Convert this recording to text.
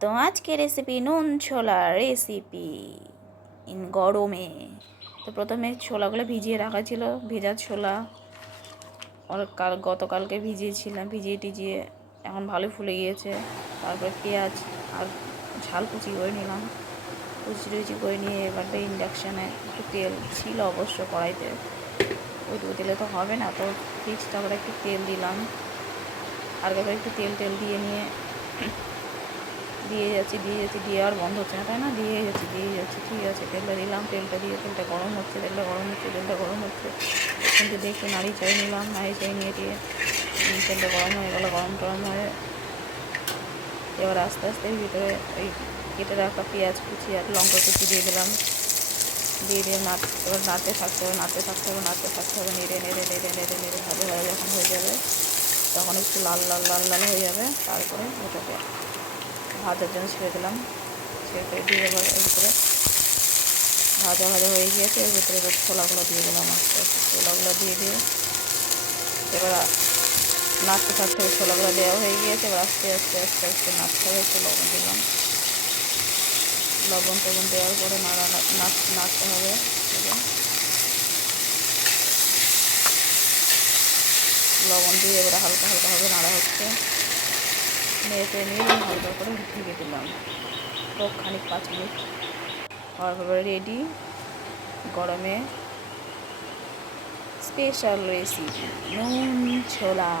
তো আজকে রেসিপি নুন ছোলা রেসিপি ইন গরমে। তো প্রথমে ছোলাগুলো ভিজিয়ে রাখা ছিল, ভেজা ছোলা। কাল, গতকালকে ভিজিয়েছিলাম, ভিজিয়ে টিজিয়ে এখন ভালো ফুলে গিয়েছে। তারপরে পেঁয়াজ আর ঝাল কুচি করে নিলাম। কুচি টুচি করে নিয়ে এবারটা ইন্ডাকশানে একটু তেল ছিল অবশ্য কড়াইতে। ওইটুকু তেলে তো হবে না, তো ফিক্সটা করে একটু তেল দিলাম। আর একটু তেল টেল দিয়ে নিয়ে দিয়ে যাচ্ছি দিয়ে যাচ্ছি, দিয়ে আর বন্ধ হচ্ছে না, তাই না? দিয়ে যাচ্ছি দিয়ে যাচ্ছি, ঠিক আছে, তেলটা দিলাম, তেলটা দিয়ে, তেলটা গরম হচ্ছে, তেলটা গরম হচ্ছে, তেলটা গরম হচ্ছে। কিন্তু দেখে নাড়ি চাই নিলাম, নাড়ি চাই নিয়ে দিয়ে তেলটা গরম হয়ে গেলো, গরম টরম হয়ে। এবার আস্তে আস্তে ভিতরে ওই কেটে রাখা পেঁয়াজ কুচি আর লঙ্কা কুচি দিয়ে দিলাম। দিয়ে দিয়ে নাড়, এবার নাড়তে থাকতে হবে, নাড়তে থাকতে হবে, নাড়তে থাকতে হবে, নেড়ে নেড়ে নেড়ে নেড়ে নেড়ে ভালো ভালো যখন হয়ে যাবে, তখন একটু লাল লাল লাল লাল হয়ে যাবে, তারপরে ওটাকে ভাজার জন্য ছেড়ে দিলাম। ছেড়ে দিয়ে এবার এর ভিতরে ভাজা ভাজা হয়ে গিয়েছে। এর ভিতরে ছোলাগুলো দিয়ে দিলাম আস্তে আস্তে। ছোলাগুলো দিয়ে দিয়ে এবার নাচতে থাকতে ছোলাগুলো দেওয়া হয়ে গিয়েছে। এবার আস্তে আস্তে আস্তে আস্তে নাড়তে হবে, একটু লবণ দিলাম। লবণ টবণ দেওয়ার পরে নাড়া নাড়- নাড়তে হবে। লবণ দিয়ে এবার হালকা হালকা হবে, নাড়া হচ্ছে। নেড়ে নিয়ে হালকা করে ঢেকে দিলাম। তো খানিক পাঁচ মিনিট হওয়ার পরে রেডি গরমে স্পেশাল রেসিপি নুন ছোলা।